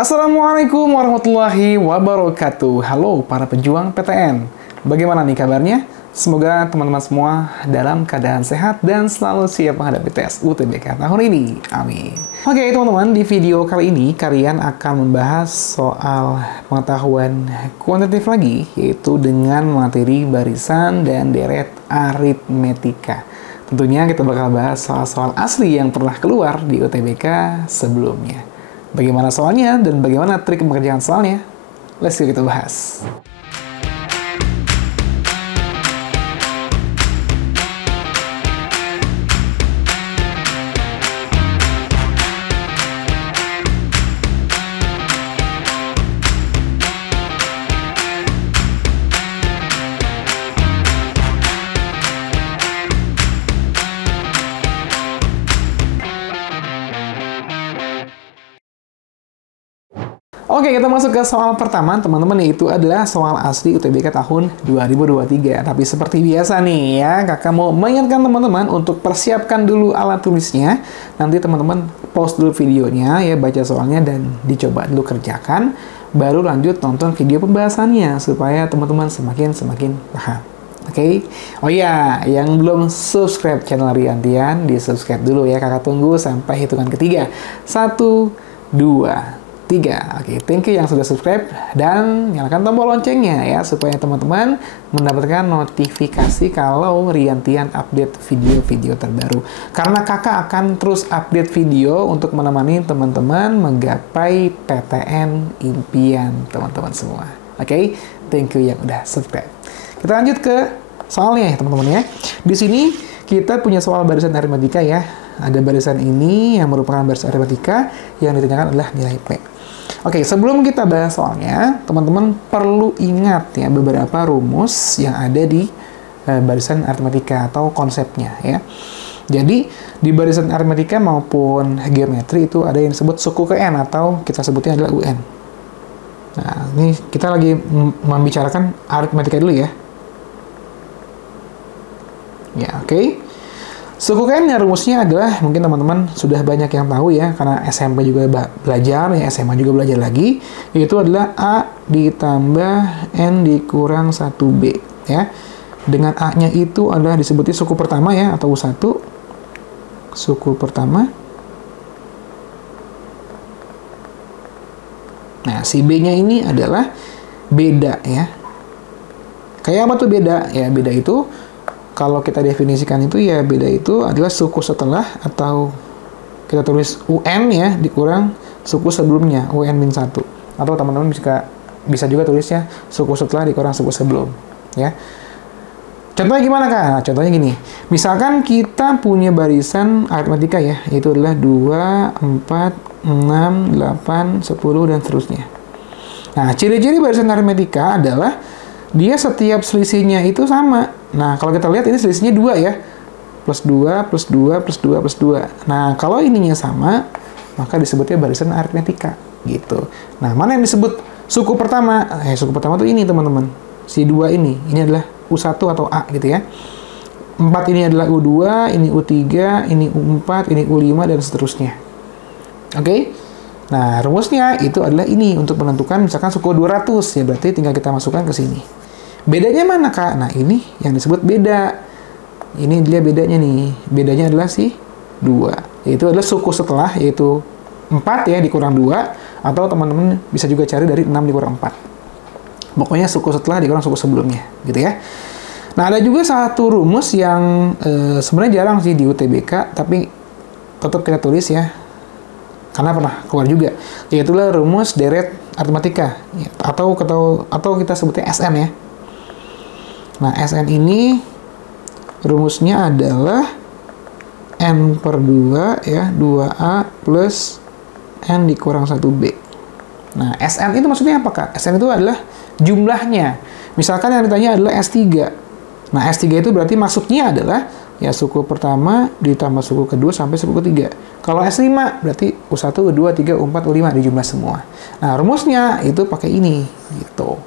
Assalamualaikum warahmatullahi wabarakatuh. Halo para pejuang PTN. Bagaimana nih kabarnya? Semoga teman-teman semua dalam keadaan sehat dan selalu siap menghadapi tes UTBK tahun ini. Amin. Oke teman-teman, di video kali ini kalian akan membahas soal pengetahuan kuantitatif lagi, yaitu dengan materi barisan dan deret aritmetika. Tentunya kita bakal bahas soal-soal asli yang pernah keluar di UTBK sebelumnya. Bagaimana soalnya dan bagaimana trik pengerjaan soalnya? Let's go kita bahas. Oke, kita masuk ke soal pertama, teman-teman, yaitu adalah soal asli UTBK tahun 2023. Tapi seperti biasa nih ya, kakak mau mengingatkan teman-teman untuk persiapkan dulu alat tulisnya. Nanti teman-teman pause dulu videonya ya, baca soalnya dan dicoba dulu kerjakan. Baru lanjut nonton video pembahasannya, supaya teman-teman semakin paham. Oke? Oh iya, yang belum subscribe channel Riantian, di-subscribe dulu ya, kakak tunggu sampai hitungan ketiga. 1, 2, 3. Oke, thank you yang sudah subscribe dan nyalakan tombol loncengnya ya supaya teman-teman mendapatkan notifikasi kalau Riantian update video-video terbaru. Karena kakak akan terus update video untuk menemani teman-teman menggapai PTN impian teman-teman semua. Oke, thank you yang udah subscribe. Kita lanjut ke soalnya ya teman-teman ya. Di sini kita punya soal barisan aritmetika ya. Ada barisan ini yang merupakan barisan aritmetika yang ditanyakan adalah nilai P. Oke, sebelum kita bahas soalnya, teman-teman perlu ingat ya beberapa rumus yang ada di barisan aritmetika atau konsepnya ya. Jadi, di barisan aritmetika maupun geometri itu ada yang disebut suku ke N atau kita sebutnya adalah UN. Nah, ini kita lagi membicarakan aritmetika dulu ya. Ya, oke. Suku N yang rumusnya adalah, mungkin teman-teman sudah banyak yang tahu ya, karena SMP juga belajar, ya SMA juga belajar lagi, yaitu adalah A ditambah N dikurang 1B, ya. Dengan A-nya itu adalah disebutnya suku pertama ya, atau U1, suku pertama. Nah, si B-nya ini adalah beda ya. Kayak apa tuh beda? Ya, beda itu kalau kita definisikan itu ya beda itu adalah suku setelah atau kita tulis UN ya dikurang suku sebelumnya UN-1 atau teman-teman bisa juga tulisnya suku setelah dikurang suku sebelum ya. Contohnya gimana Kak? Nah, contohnya gini. Misalkan kita punya barisan aritmetika ya, yaitu adalah 2, 4, 6, 8, 10 dan seterusnya. Nah, ciri-ciri barisan aritmetika adalah dia setiap selisihnya itu sama. Nah, kalau kita lihat ini selisihnya 2 ya. Plus 2, plus 2, plus 2, plus 2. Nah, kalau ininya sama, maka disebutnya barisan aritmetika. Gitu. Nah, mana yang disebut suku pertama? Suku pertama tuh ini, teman-teman. Si 2 ini. Ini adalah U1 atau A gitu ya. 4 ini adalah U2, ini U3, ini U4, ini U5, dan seterusnya. Oke? Nah, rumusnya itu adalah ini untuk menentukan misalkan suku 200. Ya, berarti tinggal kita masukkan ke sini. Bedanya mana Kak? Nah, ini yang disebut beda. Ini dia bedanya nih. Bedanya adalah si 2. Yaitu adalah suku setelah, yaitu 4 ya dikurang 2. Atau teman-teman bisa juga cari dari 6 dikurang 4. Pokoknya suku setelah dikurang suku sebelumnya. Gitu ya. Nah, ada juga satu rumus yang sebenarnya jarang sih di UTBK. Tapi tetap kita tulis ya. Karena pernah keluar juga. Yaitulah rumus deret aritmetika. Ya, atau kita sebutnya SN ya. Nah, SN ini rumusnya adalah N per 2 ya, 2A plus N dikurang 1B. Nah, SN itu maksudnya apa Kak? SN itu adalah jumlahnya. Misalkan yang ditanya adalah S3. Nah, S3 itu berarti maksudnya adalah ya suku pertama ditambah suku kedua sampai suku ketiga. Kalau S5 berarti U1, U2, U3, U4, U5 dijumlah semua. Nah, rumusnya itu pakai ini gitu.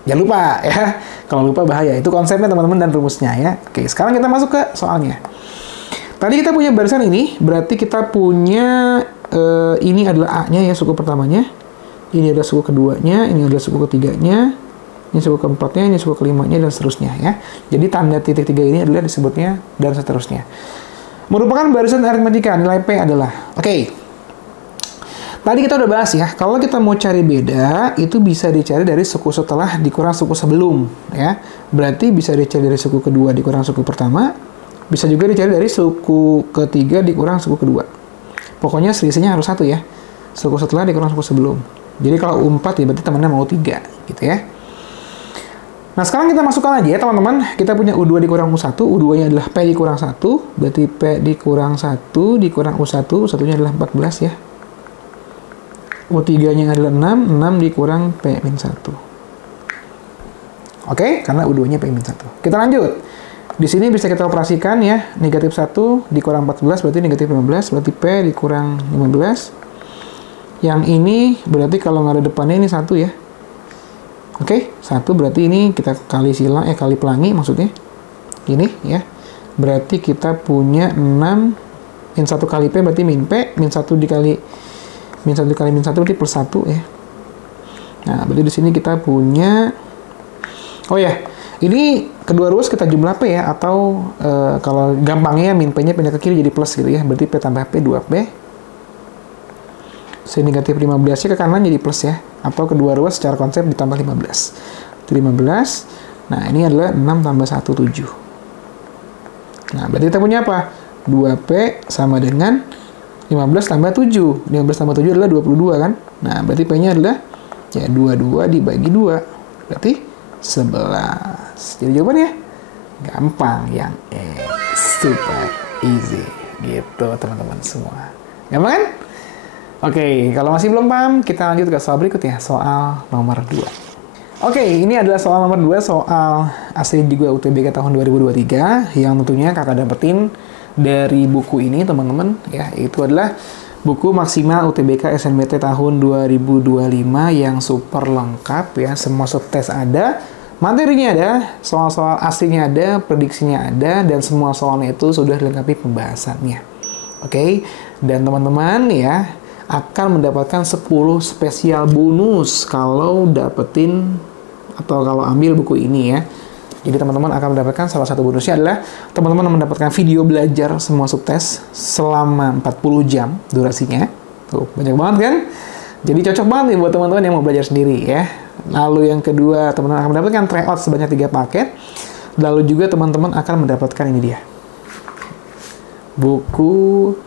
Jangan lupa ya, kalau lupa bahaya. Itu konsepnya teman-teman dan rumusnya ya. Oke, sekarang kita masuk ke soalnya. Tadi kita punya barisan ini, berarti kita punya ini adalah A-nya ya, suku pertamanya. Ini adalah suku keduanya, ini adalah suku ketiganya, ini suku keempatnya, ini suku kelimanya, dan seterusnya ya. Jadi tanda titik 3 ini adalah disebutnya dan seterusnya. Merupakan barisan aritmatika, nilai P adalah. Oke. Tadi kita udah bahas ya, kalau kita mau cari beda, itu bisa dicari dari suku setelah dikurang suku sebelum ya. Berarti bisa dicari dari suku kedua dikurang suku pertama, bisa juga dicari dari suku ketiga dikurang suku kedua. Pokoknya selisihnya harus 1 ya. Suku setelah dikurang suku sebelum. Jadi kalau U4 ya berarti temannya mau 3 gitu ya. Nah sekarang kita masukkan aja ya teman-teman. Kita punya U2 dikurang U1. U2-nya adalah P dikurang 1. Berarti P dikurang 1 dikurang U1. U1-nya adalah 14 ya. U3-nya adalah 6. 6 dikurang P-1. Oke, karena U2-nya P-1. Kita lanjut. Di sini bisa kita operasikan ya. Negatif 1 dikurang 14 berarti negatif 15. Berarti P dikurang 15. Yang ini berarti kalau nggak ada depannya ini 1 ya. Oke, 1 berarti ini kita kali silang, kali pelangi maksudnya. Ini ya. Berarti kita punya 6 min 1 kali P berarti min P, min 1 dikali min 1 kali min 1 berarti plus 1 ya. Nah, berarti di sini kita punya, oh ya, ini kedua ruas kita jumlah P ya, atau kalau gampangnya min P-nya pindah ke kiri jadi plus gitu ya. Berarti P tambah P 2P. C negatif 15-nya ke kanan jadi plus ya. Atau kedua ruas secara konsep ditambah 15. Itu 15. Nah, ini adalah 6 tambah 1, 7. Nah, berarti kita punya apa? 2P sama dengan 15 tambah 7. 15 tambah 7 adalah 22 kan? Nah, berarti P-nya adalah ya 22 dibagi 2. Berarti 11. Jadi jawabannya gampang yang super easy. Gitu teman-teman semua. Gampang kan? Oke, kalau masih belum paham, kita lanjut ke soal berikut ya, soal nomor 2. Oke, ini adalah soal nomor 2, soal asli juga UTBK tahun 2023, yang tentunya kakak dapetin dari buku ini, teman-teman, ya, itu adalah buku maksimal UTBK SNBT tahun 2025 yang super lengkap ya, semua subtes ada, materinya ada, soal-soal aslinya ada, prediksinya ada, dan semua soalnya itu sudah dilengkapi pembahasannya. Oke, dan teman-teman ya, akan mendapatkan 10 spesial bonus kalau dapetin atau kalau ambil buku ini ya. Jadi teman-teman akan mendapatkan salah satu bonusnya adalah teman-teman mendapatkan video belajar semua subtes selama 40 jam durasinya. Tuh, banyak banget kan? Jadi cocok banget nih buat teman-teman yang mau belajar sendiri ya. Lalu yang kedua, teman-teman akan mendapatkan tryout sebanyak 3 paket. Lalu juga teman-teman akan mendapatkan ini dia. Buku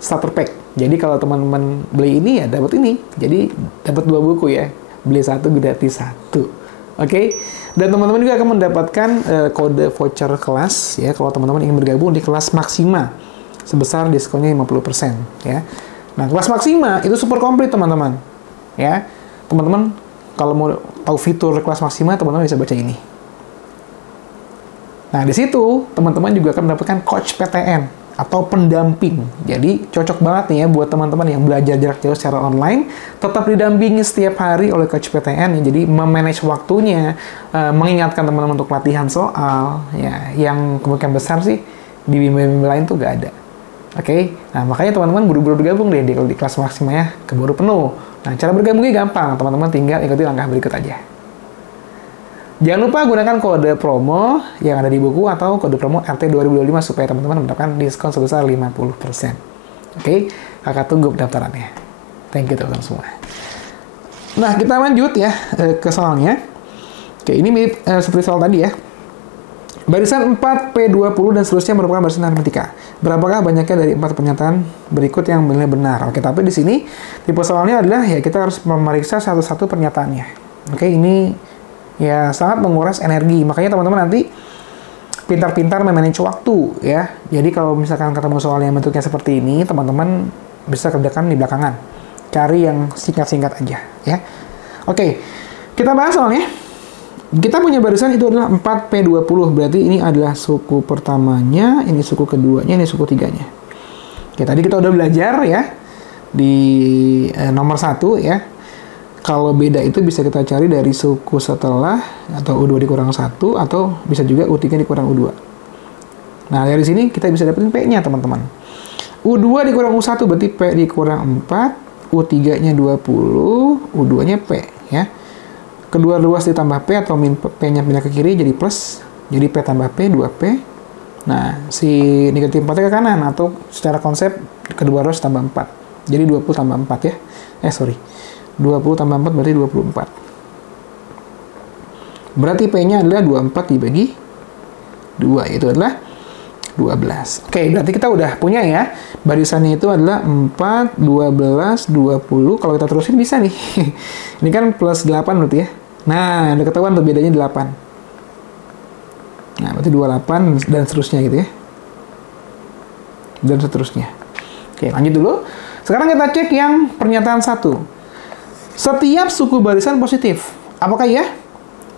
starter pack. Jadi kalau teman-teman beli ini ya dapat ini. Jadi dapat 2 buku ya. Beli 1 gratis 1. Oke. Dan teman-teman juga akan mendapatkan kode voucher kelas ya kalau teman-teman ingin bergabung di kelas Maksima sebesar diskonnya 50% ya. Nah, kelas Maksima itu super komplit teman-teman. Ya. Teman-teman kalau mau tahu fitur kelas Maksima, teman-teman bisa baca ini. Nah, di situ teman-teman juga akan mendapatkan coach PTN atau pendamping. Jadi cocok banget nih ya buat teman-teman yang belajar jarak jauh secara online, tetap didampingi setiap hari oleh coach PTN ya. Jadi memanage waktunya, mengingatkan teman-teman untuk latihan soal ya, yang kemungkinan besar sih di bimbel-bimbel lain tuh gak ada. Oke. Nah, makanya teman-teman buru-buru bergabung deh di kelas Maksima ya, keburu penuh. Nah, cara bergabungnya gampang, teman-teman tinggal ikuti langkah berikut aja. Jangan lupa gunakan kode promo yang ada di buku atau kode promo RT 2025 supaya teman-teman mendapatkan diskon sebesar 50%. Oke, kakak tunggu pendaftarannya. Thank you teman-teman semua. Nah, kita lanjut ya ke soalnya. Oke, ini mirip seperti soal tadi ya. Barisan 4, P20 dan seterusnya merupakan barisan aritmatika. Berapakah banyaknya dari 4 pernyataan berikut yang benar? Oke, tapi di sini tipe soalnya adalah ya kita harus memeriksa satu-satu pernyataannya. Oke, ini ya sangat menguras energi. Makanya teman-teman nanti pintar-pintar memanage waktu ya. Jadi kalau misalkan ketemu soal yang bentuknya seperti ini, teman-teman bisa kerjakan di belakangan. Cari yang singkat-singkat aja ya. Oke, kita bahas soalnya. Kita punya barisan itu adalah 4P20, berarti ini adalah suku pertamanya, ini suku keduanya, ini suku tiganya. Oke, tadi kita udah belajar ya di nomor 1 ya. Kalau beda itu bisa kita cari dari suku setelah atau U2 dikurang 1 atau bisa juga U3 dikurang U2. Nah, dari sini kita bisa dapetin P-nya teman-teman. U2 dikurang U1 berarti P dikurang 4, U3-nya 20, U2-nya P ya. Kedua ruas ditambah P atau min P-nya pindah ke kiri jadi plus. Jadi P tambah P, 2P. Nah, si negatif 4-nya ke kanan atau secara konsep kedua ruas tambah 4. Jadi 20 tambah 4 ya. 20 tambah 4 berarti 24. Berarti P-nya adalah 24 dibagi 2, itu adalah 12. Oke, berarti kita udah punya ya. Barisannya itu adalah 4, 12, 20. Kalau kita terusin bisa nih. Ini kan plus 8 berarti ya. Nah, udah ketahuan tuh bedanya 8. Nah, berarti 28 dan seterusnya gitu ya. Dan seterusnya. Oke, lanjut dulu. Sekarang kita cek yang pernyataan 1. Setiap suku barisan positif. Apakah iya?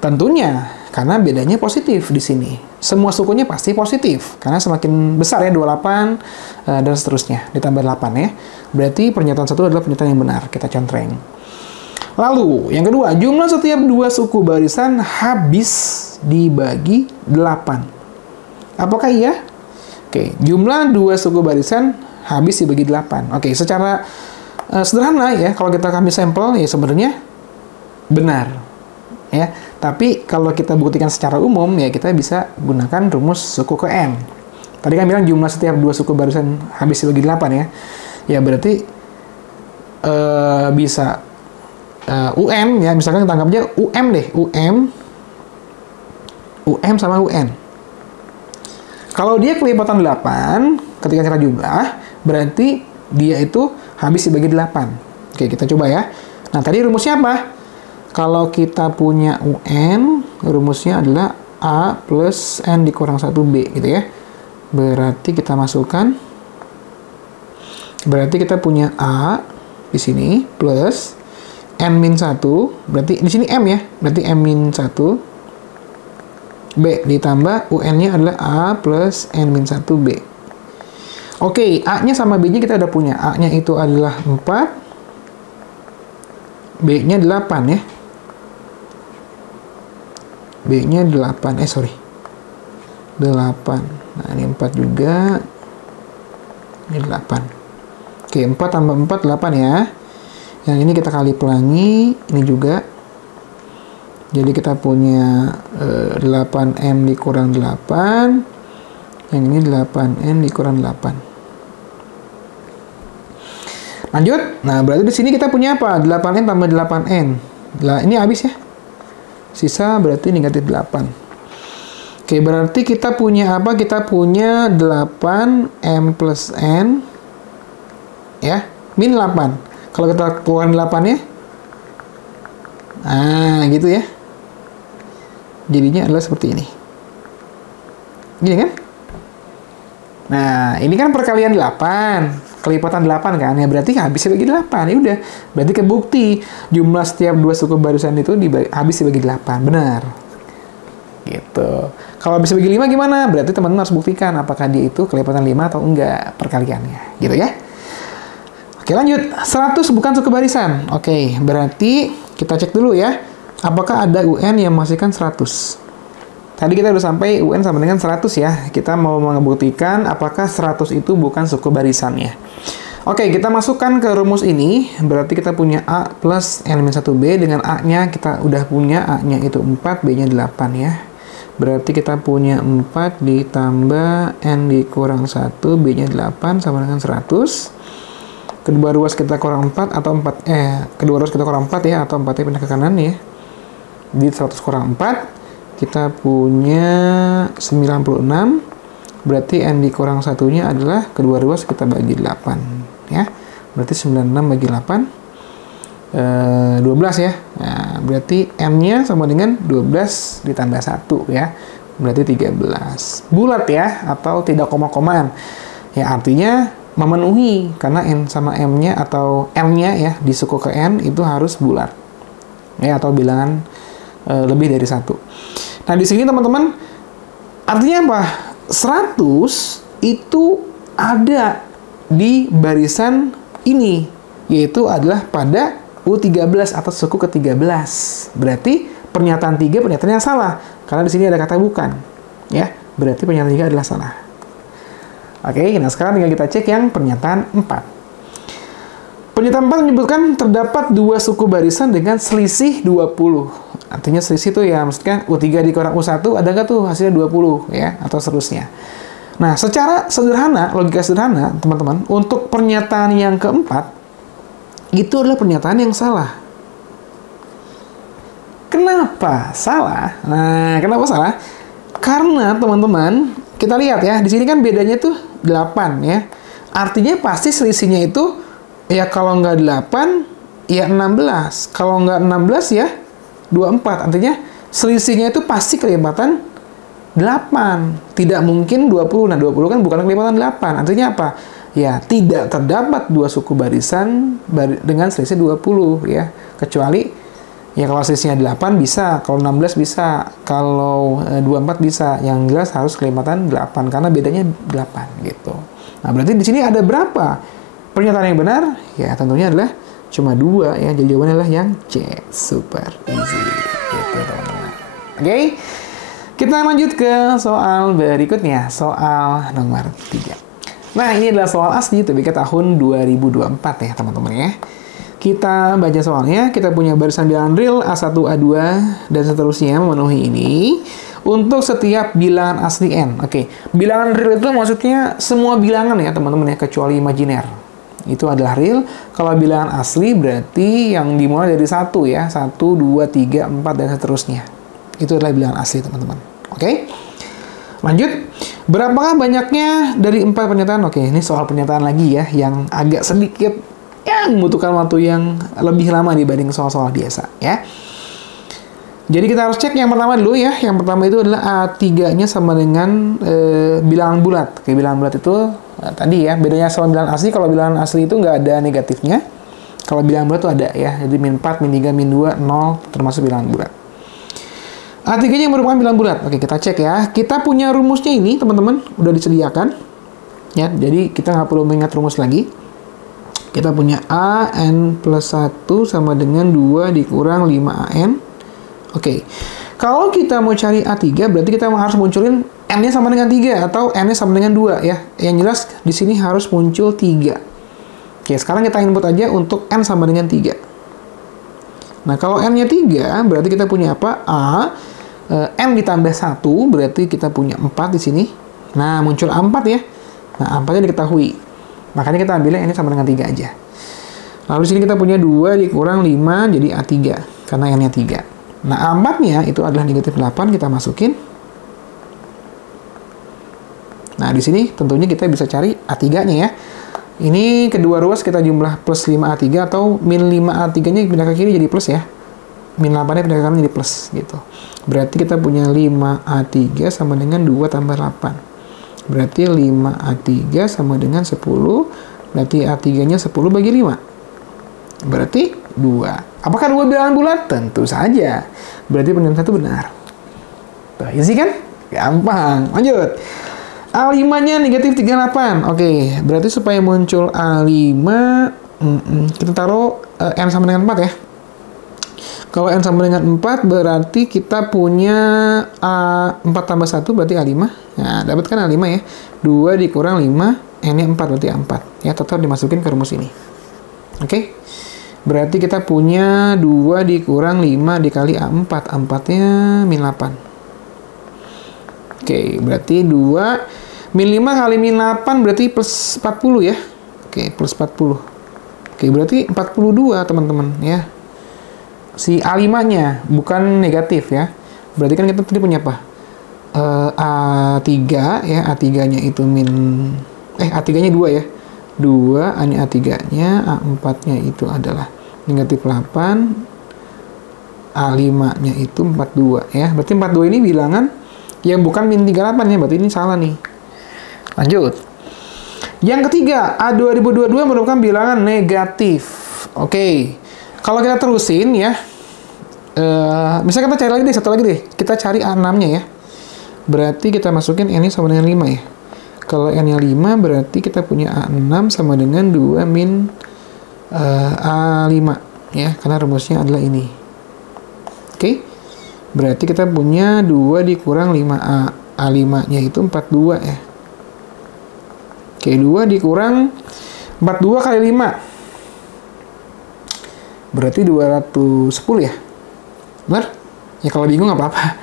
Tentunya, karena bedanya positif di sini. Semua sukunya pasti positif, karena semakin besar ya, 28, dan seterusnya, ditambah 8 ya. Berarti pernyataan 1 adalah pernyataan yang benar, kita contreng. Lalu, yang kedua, jumlah setiap dua suku barisan habis dibagi 8. Apakah iya? Oke, jumlah dua suku barisan habis dibagi 8. Oke, secara sederhana ya, kalau kita ambil sampel, ya sebenarnya benar. Ya, tapi kalau kita buktikan secara umum ya kita bisa gunakan rumus suku ke n. Tadi kan bilang jumlah setiap dua suku barisan habis dibagi 8 ya. Ya berarti bisa UM ya, misalkan kita anggap aja UM deh, UM sama UN. Kalau dia kelipatan 8 ketika cara jumlah, berarti dia itu habis dibagi 8. Oke, kita coba ya. Nah, tadi rumusnya apa? Kalau kita punya UN, rumusnya adalah A plus N dikurang 1B, gitu ya. Berarti kita masukkan, berarti kita punya A di sini, plus N min 1, berarti di sini M ya, berarti M min 1, B ditambah UN-nya adalah A plus N min 1B. Oke, A-nya sama B-nya kita udah punya. A-nya itu adalah 4, B-nya 8 ya. B-nya 8, 8. Nah, ini 4 juga. Ini 8. Oke, 4 tambah 4, 8 ya. Yang ini kita kali pelangi, ini juga. Jadi kita punya 8M dikurang 8. Yang ini 8N dikurang 8. Lanjut. Nah, berarti di sini kita punya apa? 8N tambah 8N. Ini habis ya. Sisa berarti negatif 8. Oke, berarti kita punya apa? Kita punya 8M plus N. Ya, min 8. Kalau kita keluarin 8 ya. Nah, gitu ya. Jadinya adalah seperti ini. Gini kan? Nah, ini kan perkalian 8. Kelipatan 8 kan? Ya berarti habis dibagi 8. Ya udah. Berarti kebukti jumlah setiap dua suku barisan itu habis dibagi 8. Benar. Gitu. Kalau habis dibagi 5 gimana? Berarti teman-teman harus buktikan apakah dia itu kelipatan 5 atau enggak perkaliannya. Gitu ya. Oke, lanjut. 100 bukan suku barisan. Oke, berarti kita cek dulu ya. Apakah ada UN yang menghasilkan 100? Tadi kita udah sampai UN sama dengan 100 ya. Kita mau membuktikan apakah 100 itu bukan suku barisannya. Oke, kita masukkan ke rumus ini. Berarti kita punya A plus N-1B. Dengan A-nya kita udah punya. A-nya itu 4, B-nya 8 ya. Berarti kita punya 4 ditambah N dikurang 1, B-nya 8 sama dengan 100. Kedua ruas kita kurang 4 atau 4. Kedua ruas kita kurang 4 ya. Atau 4-nya pindah ke kanan ya. Di 100 kurang 4. Kita punya 96, berarti N dikurang 1-nya adalah kedua ruas kita bagi 8, ya. Berarti 96 bagi 8, 12 ya. Nah, berarti M-nya sama dengan 12 ditambah 1, ya. Berarti 13. Bulat ya, atau tidak koma-komaan. Ya, artinya memenuhi, karena N sama M-nya atau M-nya ya, di suku ke N itu harus bulat. Ya, atau bilangan lebih dari 1. Nah, di sini teman-teman, artinya apa? 100 itu ada di barisan ini, yaitu adalah pada U13 atau suku ke-13. Berarti pernyataan 3 pernyataan yang salah, karena di sini ada kata bukan. Ya, berarti pernyataan 3 adalah salah. Oke, nah sekarang tinggal kita cek yang pernyataan 4. Pernyataan 4 menyebutkan terdapat dua suku barisan dengan selisih 20. Artinya selisih itu ya maksudnya U3 dikurang U1 ada nggak tuh hasilnya 20 ya atau seterusnya. Nah, secara sederhana, logika sederhana, teman-teman, untuk pernyataan yang keempat itu adalah pernyataan yang salah. Kenapa salah? Nah, kenapa salah? Karena teman-teman, kita lihat ya, di sini kan bedanya tuh 8 ya. Artinya pasti selisihnya itu ya kalau nggak 8 ya 16. Kalau nggak 16 ya 24. Artinya selisihnya itu pasti kelipatan 8. Tidak mungkin 20. Nah, 20 kan bukan kelipatan 8. Artinya apa? Ya, tidak terdapat dua suku barisan dengan selisih 20 ya. Kecuali ya kalau selisihnya 8 bisa, kalau 16 bisa, kalau 24 bisa. Yang jelas harus kelipatan 8 karena bedanya 8 gitu. Nah, berarti di sini ada berapa pernyataan yang benar? Ya, tentunya adalah cuma 2 ya. Jadi jawabannya adalah yang C. Super easy. Gitu, teman-teman. Oke. Kita lanjut ke soal berikutnya, soal nomor 3. Nah, ini adalah soal asli TBK tahun 2024 ya, teman-teman ya. Kita baca soalnya, kita punya barisan bilangan real A1, A2, dan seterusnya memenuhi ini untuk setiap bilangan asli N. Oke, bilangan real itu maksudnya semua bilangan ya, teman-teman ya, kecuali imajiner. Itu adalah real. Kalau bilangan asli berarti yang dimulai dari 1 ya, 1, 2, 3, 4, dan seterusnya. Itu adalah bilangan asli, teman-teman. Oke, lanjut. Berapakah banyaknya dari 4 pernyataan? Oke, ini soal pernyataan lagi ya, yang agak sedikit ya membutuhkan waktu yang lebih lama dibanding soal-soal biasa ya. Jadi kita harus cek yang pertama dulu ya. Yang pertama itu adalah A3-nya sama dengan bilangan bulat. Oke, bilangan bulat itu tadi ya, bedanya sama bilangan asli. Kalau bilangan asli itu nggak ada negatifnya. Kalau bilangan bulat itu ada ya. Jadi min 4, min 3, min 2, 0 termasuk bilangan bulat. A3-nya yang merupakan bilangan bulat. Oke, kita cek ya. Kita punya rumusnya ini, teman-teman. Udah disediakan. Ya, jadi kita nggak perlu mengingat rumus lagi. Kita punya A N plus 1 sama dengan 2 dikurang 5AN. Oke. Kalau kita mau cari A3, berarti kita harus munculin N-nya sama dengan 3 atau N-nya sama dengan 2 ya. Yang jelas di sini harus muncul 3. Oke, sekarang kita input aja untuk N sama dengan 3. Nah, kalau N-nya 3, berarti kita punya apa? A N ditambah 1, berarti kita punya 4 di sini. Nah, muncul A4 ya. Nah, A4-nya diketahui. Makanya kita ambilnya ini sama dengan 3 aja. Lalu di sini kita punya 2 dikurang 5 jadi A3. Karena N-nya 3. Nah, A4-nya itu adalah negatif 8. Kita masukin. Nah, di sini tentunya kita bisa cari A3-nya ya. Ini kedua ruas kita jumlah plus 5A3 atau min 5A3-nya pindah ke kiri jadi plus ya. Min 8-nya pindah ke kanan jadi plus gitu. Berarti kita punya 5A3 sama dengan 2 tambah 8. Berarti 5A3 sama dengan 10. Berarti A3-nya 10 bagi 5. Berarti 2. Apakah 2 bilangan bulat? Tentu saja. Berarti pernyataan 1 benar. Tuh, easy kan? Gampang. Lanjut. A5-nya negatif 38. Oke, berarti supaya muncul A5, kita taruh N sama dengan 4 ya. Kalau N sama dengan 4, berarti kita punya A4 tambah 1, berarti A5. Nah, dapat kan A5 ya. 2 dikurang 5, N-nya 4, berarti A4. Ya, tetap dimasukin ke rumus ini. Oke. Berarti kita punya 2 dikurang 5 dikali A4. A4-nya min 8. Oke, berarti 2. Min 5 kali min 8 berarti plus 40 ya. Oke, plus 40. Oke, berarti 42, teman-teman ya. Si A5-nya, bukan negatif ya. Berarti kan kita tadi punya apa? A3 ya, A3-nya itu A3-nya 2 ya. 2, ini A3-nya, A4-nya itu adalah negatif 8, A5-nya itu 42 ya. Berarti 42 ini bilangan yang bukan min 38 ya, berarti ini salah nih. Lanjut. Yang ketiga, A2022 merupakan bilangan negatif. Oke. Kalau kita terusin ya, misalnya kita cari lagi deh, satu lagi deh. Kita cari A6-nya ya. Berarti kita masukin N-nya sama dengan 5 ya. Kalau N-nya 5, berarti kita punya A6 sama dengan 2 min A5 ya. Karena rumusnya adalah ini. Oke. Berarti kita punya 2 dikurang 5A. A5-nya itu 42 ya. Oke, 2 dikurang 42 kali 5. Berarti 210 ya? Benar? Ya kalau bingung nggak apa-apa.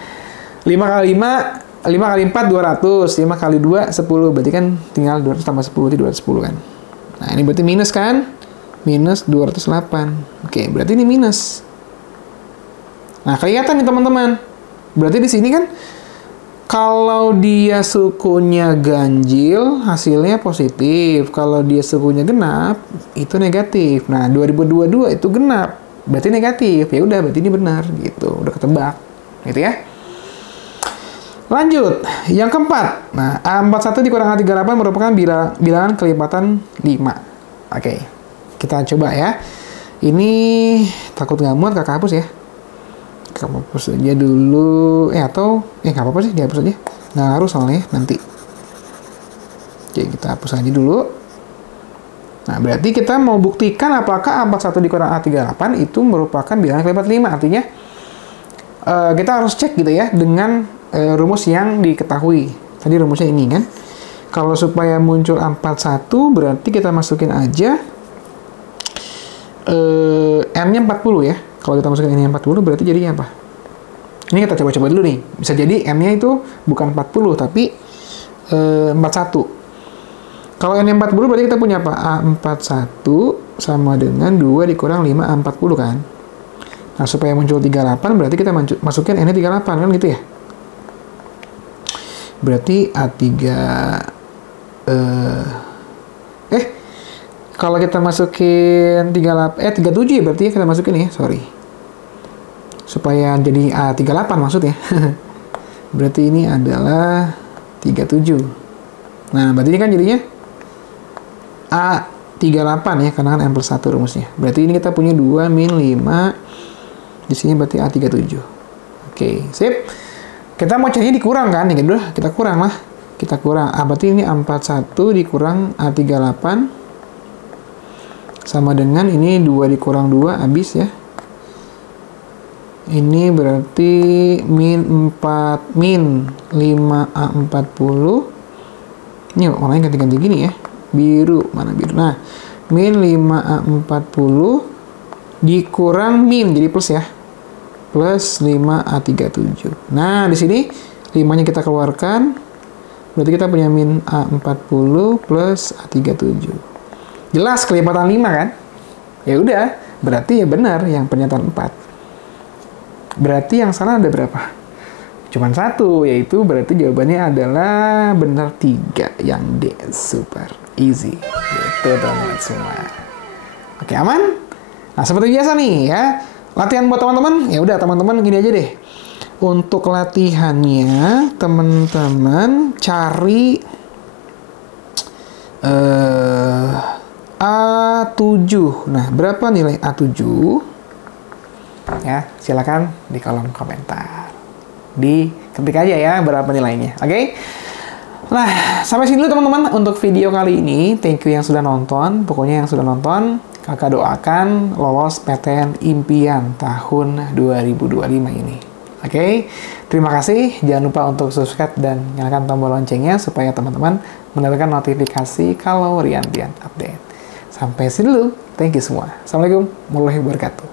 5 kali 5, 5 kali 4, 200. 5 kali 2, 10. Berarti kan tinggal 200 tambah 10, berarti 210 kan. Nah, ini berarti minus kan? Minus 208. Oke, berarti ini minus. Nah, kelihatan nih teman-teman. Berarti di sini kan, kalau dia sukunya ganjil, hasilnya positif. Kalau dia sukunya genap, itu negatif. Nah, 2022 itu genap, berarti negatif. Ya udah, berarti ini benar gitu. Udah ketebak, gitu ya. Lanjut, yang keempat. Nah, A41 dikurang A38 merupakan bilangan kelipatan 5. Oke, kita coba ya. Ini takut nggak muat, kakak hapus ya. Hapus aja dulu, atau nggak apa-apa sih, dihapus aja. Nggak harus soalnya nanti. Oke, kita hapus aja dulu. Nah, berarti kita mau buktikan apakah A41 dikurang A38 itu merupakan bilangan kelipat 5. Artinya, kita harus cek gitu ya, dengan rumus yang diketahui. Tadi rumusnya ini kan. Kalau supaya muncul A41, berarti kita masukin aja N-nya 40 ya. Kalau kita masukin N-nya 40, berarti jadinya apa? Ini kita coba-coba dulu nih. Bisa jadi N-nya itu bukan 40, tapi 41. Kalau N-nya 40, berarti kita punya apa? A41 sama dengan 2 dikurang 5 A40 kan? Nah, supaya muncul 38, berarti kita masukin N-nya 38, kan gitu ya? Berarti A3... kalau kita masukin 37 ya, berarti ya kita masukin ya, sorry. Supaya jadi A38 maksudnya. Berarti ini adalah 37. Nah, berarti ini kan jadinya A38 ya, karena kan M plus 1 rumusnya. Berarti ini kita punya 2 min 5. Di sini berarti A37. Oke, sip. Kita mau carinya dikurang kan? Ya udah, kita kurang lah. Kita kurang. Berarti ini A41 dikurang A38. Sama dengan ini 2 dikurang 2 habis ya. Ini berarti min 5A40. Ini warnanya ganti-ganti gini ya. Biru, mana biru. Nah, min 5A40 dikurang min, jadi plus ya. Plus 5A37. Nah, di sini 5-nya kita keluarkan. Berarti kita punya min A40 plus A37. Jelas kelipatan 5 kan? Ya udah, berarti ya benar yang pernyataan 4. Berarti yang salah ada berapa? Cuman 1, yaitu berarti jawabannya adalah benar 3, yang D. Super easy. Gitu teman-teman semua. Oke, aman? Nah, seperti biasa nih ya. Latihan buat teman-teman, ya udah teman-teman gini aja deh. Untuk latihannya, teman-teman cari A7. Nah, berapa nilai A7? Ya, silakan di kolom komentar. Diketik aja ya berapa nilainya. Oke? Nah, sampai sini dulu teman-teman untuk video kali ini. Thank you yang sudah nonton. Pokoknya yang sudah nonton, kakak doakan lolos PTN impian tahun 2025 ini. Oke? Terima kasih. Jangan lupa untuk subscribe dan nyalakan tombol loncengnya supaya teman-teman mendapatkan notifikasi kalau Rian update. Sampai sini dulu. Thank you semua. Assalamualaikum warahmatullahi wabarakatuh.